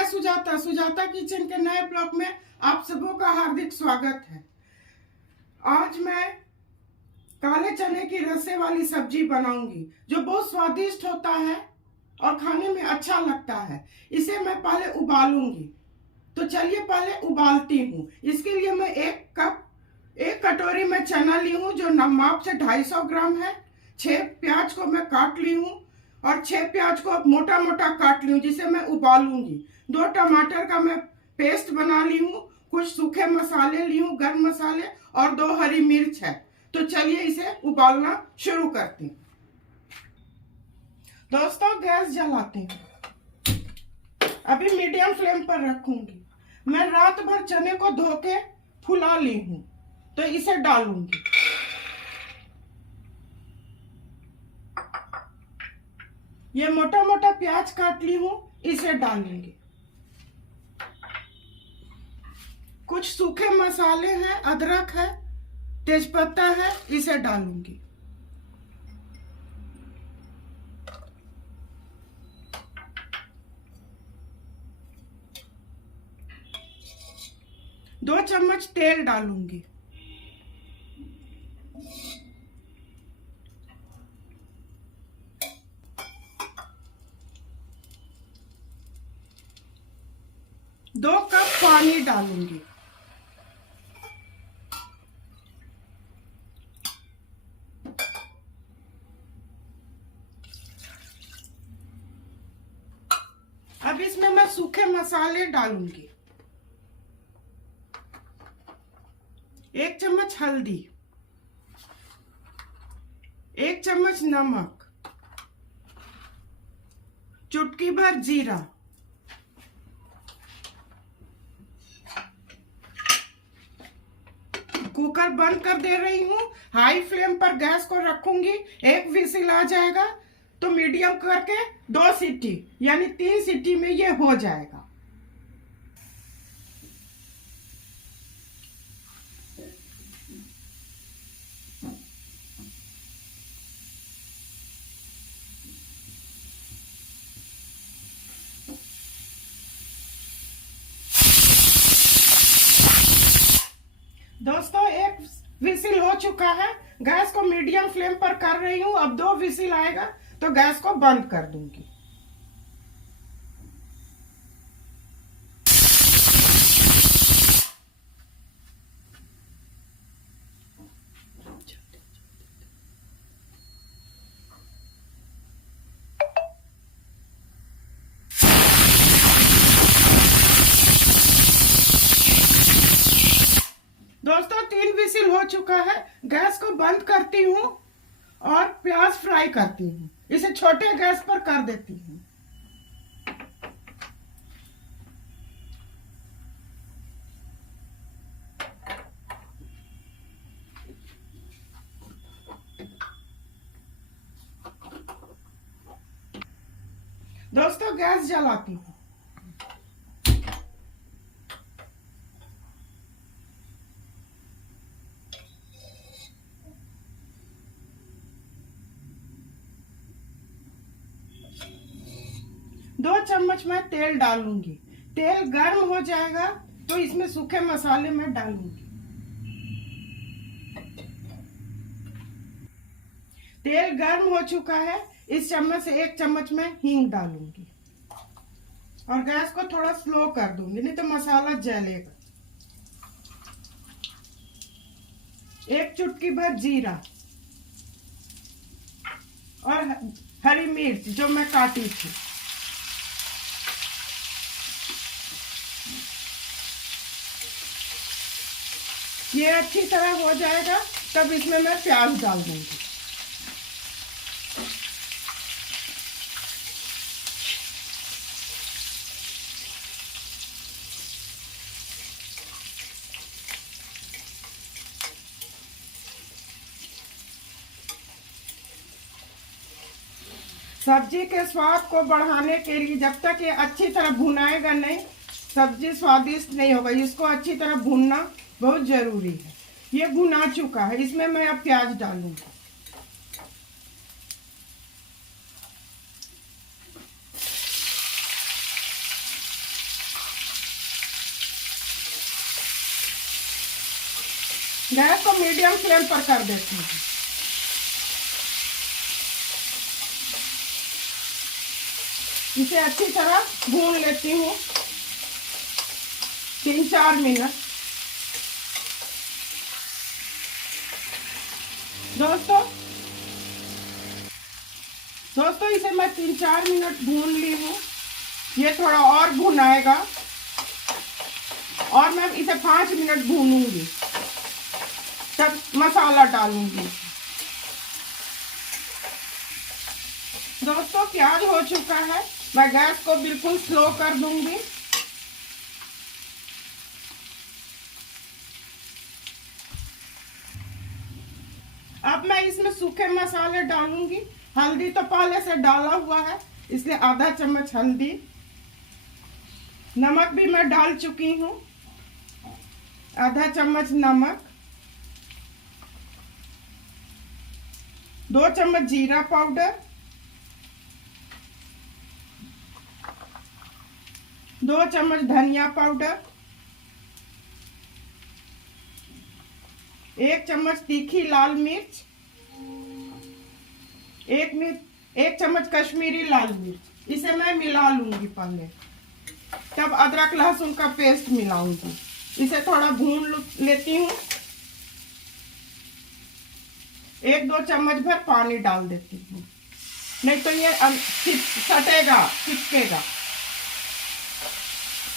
मैं सुजाता सुजाता किचन के नए ब्लॉग में आप सबों का हार्दिक स्वागत है। आज मैं काले चने की रसे वाली सब्जी बनाऊंगी जो बहुत स्वादिष्ट होता है और खाने में अच्छा लगता है। इसे मैं पहले उबालूंगी, तो चलिए पहले उबालती हूँ। इसके लिए मैं एक कटोरी में चना ली हूँ जो माप से 250 ग्राम है। 6 प्याज को मैं काट ली हूँ और 6 प्याज को मोटा मोटा काट ली हूँ जिसे मैं उबालूंगी। 2 टमाटर का मैं पेस्ट बना ली हूँ। कुछ सूखे मसाले ली हूँ, गर्म मसाले, और 2 हरी मिर्च है। तो चलिए इसे उबालना शुरू करते हैं। दोस्तों, गैस जलाते हैं। अभी मीडियम फ्लेम पर रखूंगी। मैं रात भर चने को धो के फुला ली हूँ, तो इसे डालूंगी। ये मोटा मोटा प्याज काट ली हूँ, इसे डालूंगी। कुछ सूखे मसाले हैं, अदरक है, तेजपत्ता है, इसे डालूंगी। दो चम्मच तेल डालूंगी। दो कप पानी डालूंगी। अब इसमें मैं सूखे मसाले डालूंगी। 1 चम्मच हल्दी, 1 चम्मच नमक, चुटकी भर जीरा, कुकर बंद कर दे रही हूँ। हाई फ्लेम पर गैस को रखूंगी। 1 विसिल आ जाएगा तो मीडियम करके 2 सीटी यानी 3 सीटी में ये हो जाएगा। दोस्तों, 1 विसिल हो चुका है। गैस को मीडियम फ्लेम पर कर रही हूँ। अब 2 विसिल आएगा तो गैस को बंद कर दूंगी। दोस्तों, 3 विसिल हो चुका है। गैस को बंद करती हूँ और प्याज फ्राई करती हूँ। इसे छोटे गैस पर कर देती हूँ। दोस्तों, गैस जलाती हूँ। दो चम्मच मैं तेल डालूंगी। तेल गर्म हो जाएगा तो इसमें सूखे मसाले मैं डालूंगी। तेल गर्म हो चुका है। इस चम्मच से 1 चम्मच मैं हींग डालूंगी और गैस को थोड़ा स्लो कर दूंगी, नहीं तो मसाला जलेगा। 1 चुटकी भर जीरा और हरी मिर्च जो मैं काटी थी। ये अच्छी तरह हो जाएगा तब इसमें मैं प्याज डाल दूंगी। सब्जी के स्वाद को बढ़ाने के लिए जब तक ये अच्छी तरह भुनाएगा नहीं, सब्जी स्वादिष्ट नहीं होगा। इसको अच्छी तरह भूनना बहुत जरूरी है। ये भुना चुका है। इसमें मैं अब प्याज डालूंगी। गैस को मीडियम फ्लेम पर कर देती हूँ। इसे अच्छी तरह भून लेती हूँ 3-4 मिनट। दोस्तों इसे मैं 3-4 मिनट भून ली हूँ। ये थोड़ा और भुनाएगा और मैं इसे 5 मिनट भूनूंगी, तब मसाला डालूंगी। दोस्तों प्याज हो चुका है, मैं गैस को बिल्कुल स्लो कर दूंगी। अब मैं इसमें सूखे मसाले डालूंगी। हल्दी तो पहले से डाला हुआ है, इसलिए आधा चम्मच हल्दी। नमक भी मैं डाल चुकी हूँ, आधा चम्मच नमक। 2 चम्मच जीरा पाउडर, 2 चम्मच धनिया पाउडर, 1 चम्मच तीखी लाल मिर्च, 1 चम्मच कश्मीरी लाल मिर्च। इसे मैं मिला लूंगी पहले, तब अदरक लहसुन का पेस्ट मिलाऊंगी। इसे थोड़ा भून लेती हूँ। 1-2 चम्मच भर पानी डाल देती हूँ, नहीं तो ये सटेगा, चिपकेगा।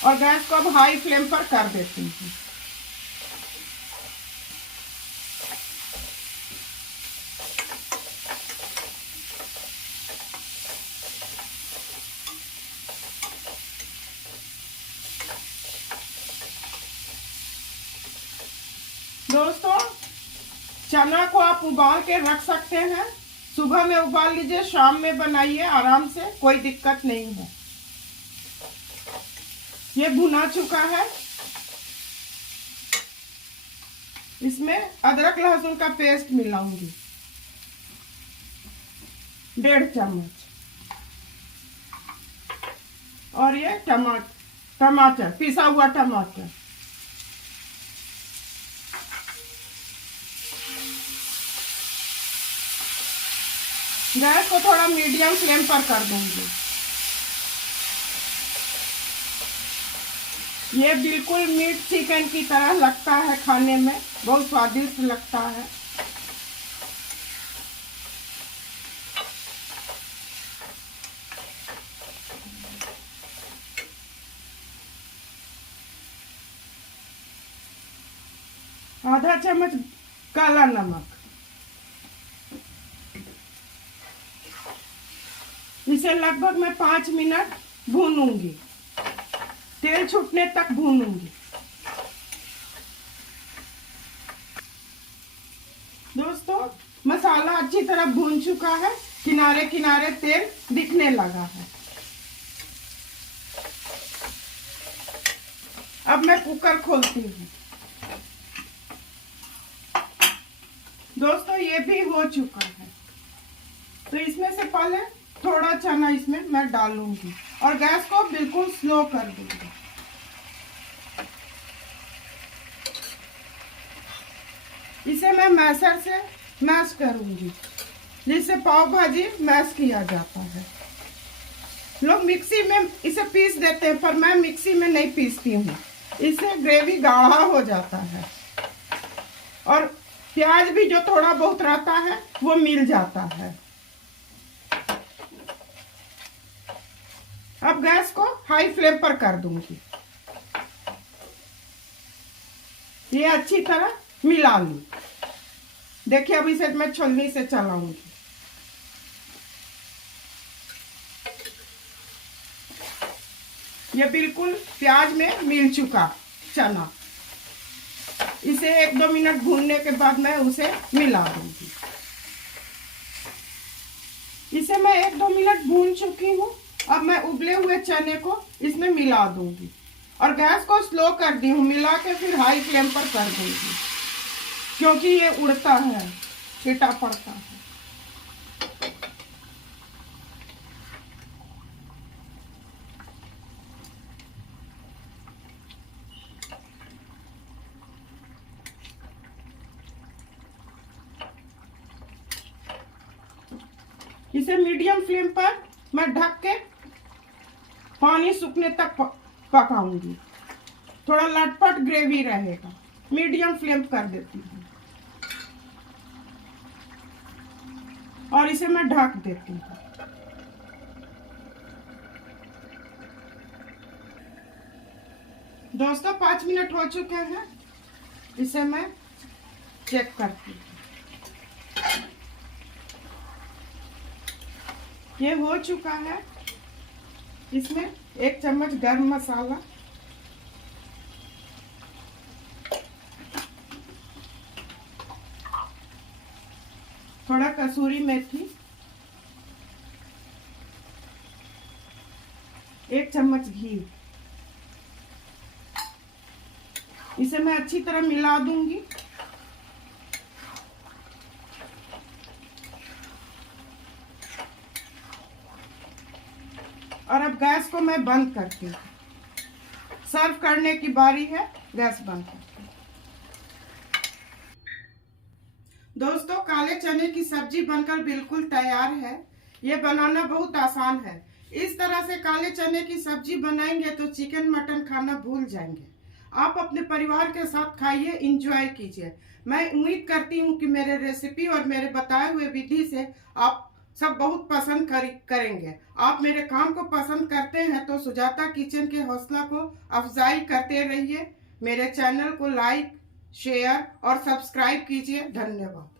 और गैस को अब हाई फ्लेम पर कर देती हूँ। दोस्तों चना को आप उबाल के रख सकते हैं, सुबह में उबाल लीजिए, शाम में बनाइए आराम से, कोई दिक्कत नहीं है। ये भुना चुका है। इसमें अदरक लहसुन का पेस्ट मिलाऊंगी 1.5 चम्मच, और ये टमाटर, पिसा हुआ टमाटर। गैस को थोड़ा मीडियम फ्लेम पर कर दूंगी। ये बिल्कुल मीट चिकन की तरह लगता है, खाने में बहुत स्वादिष्ट लगता है। आधा चम्मच काला नमक। इसे लगभग मैं 5 मिनट भूनूंगी, तेल छूटने तक भूनूंगी। दोस्तों मसाला अच्छी तरह भून चुका है, किनारे किनारे तेल दिखने लगा है। अब मैं कुकर खोलती हूँ। दोस्तों ये भी हो चुका है, तो इसमें से पहले थोड़ा चना इसमें मैं डालूंगी और गैस को बिल्कुल स्लो कर दूंगी। इसे मैं मैशर से मैश करूंगी, जिससे पाव भाजी मैश किया जाता है। लोग मिक्सी में इसे पीस देते हैं, पर मैं मिक्सी में नहीं पीसती हूँ, इससे ग्रेवी गाढ़ा हो जाता है और प्याज भी जो थोड़ा बहुत रहता है वो मिल जाता है। अब गैस को हाई फ्लेम पर कर दूंगी। ये अच्छी तरह मिला लूं। देखिए अब इसे मैं छलनी से चलाऊंगी। ये बिल्कुल प्याज में मिल चुका चना। इसे 1-2 मिनट भूनने के बाद मैं उसे मिला दूंगी। इसे मैं 1-2 मिनट भून चुकी हूँ। अब मैं उबले हुए चने को इसमें मिला दूंगी और गैस को स्लो कर दी हूँ, मिला के फिर हाई फ्लेम पर कर दूंगी, क्योंकि ये उड़ता है, छिटा पड़ता है। इसे मीडियम फ्लेम पर मैं ढक के पानी सूखने तक पकाऊंगी। थोड़ा लटपट ग्रेवी रहेगा। मीडियम फ्लेम कर देती हूँ और इसे मैं ढक देती हूँ। दोस्तों 5 मिनट हो चुके हैं, इसे मैं चेक करती हूँ। ये हो चुका है। इसमें 1 चम्मच गरम मसाला, थोड़ा कसूरी मेथी, 1 चम्मच घी, इसे मैं अच्छी तरह मिला दूंगी। और अब गैस को मैं बंद करती हूँ। सर्व करने की बारी है, गैस बंद करती हूँ। दोस्तों काले चने की सब्जी बनकर बिल्कुल तैयार है। ये बनाना बहुत आसान है। इस तरह से काले चने की सब्जी बनाएंगे तो चिकन मटन खाना भूल जाएंगे। आप अपने परिवार के साथ खाइए, इंजॉय कीजिए। मैं उम्मीद करती हूँ कि मेरे रेसिपी और मेरे बताए हुए विधि से आप सब बहुत पसंद करेंगे। आप मेरे काम को पसंद करते हैं तो सुजाता किचन के हौसला को अफजाई करते रहिए। मेरे चैनल को लाइक, शेयर और सब्सक्राइब कीजिए। धन्यवाद।